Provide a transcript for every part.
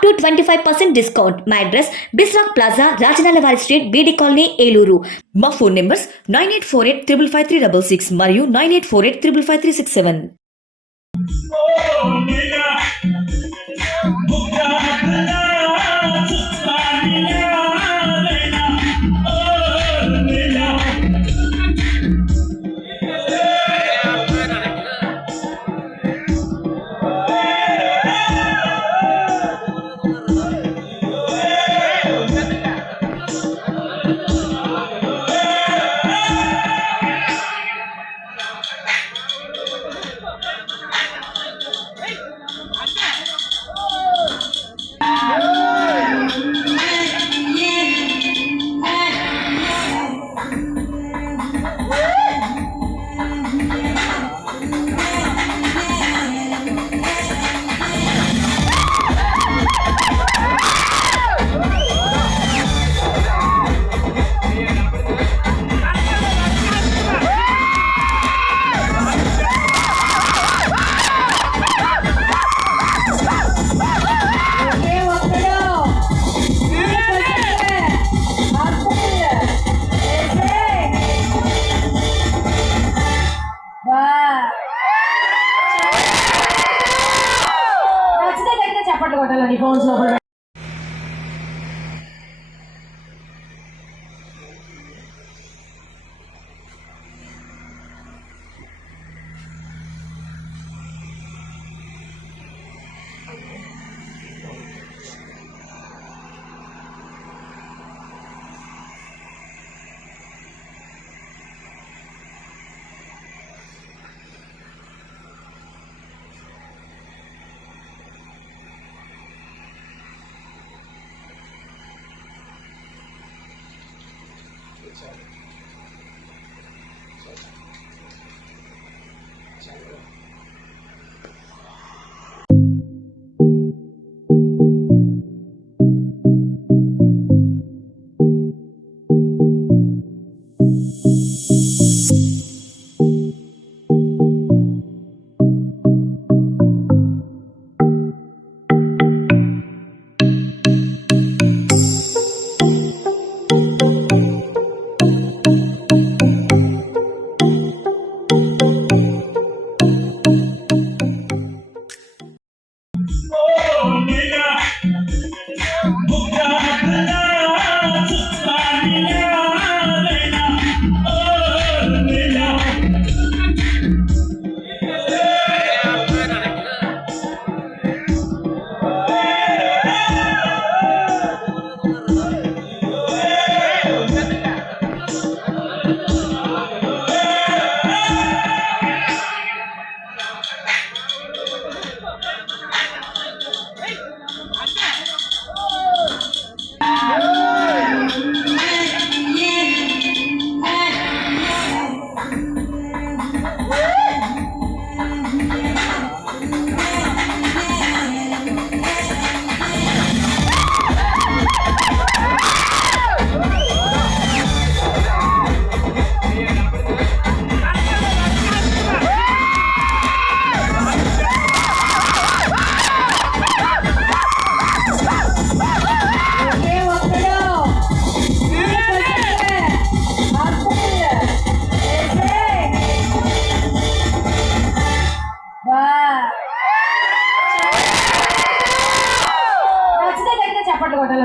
up to twenty five percent discount. మా address బిస్రాక్ plaza రాజనాలవారి స్ట్రీట్ బీడీ కాలనీ ఏలూరు మా phone numbers nine eight four eight triple five three double six మరియు nine eight four eight triple five three six seven చప్పట్లు కొట్టాలని phones లోపల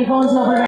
చప్పట్లు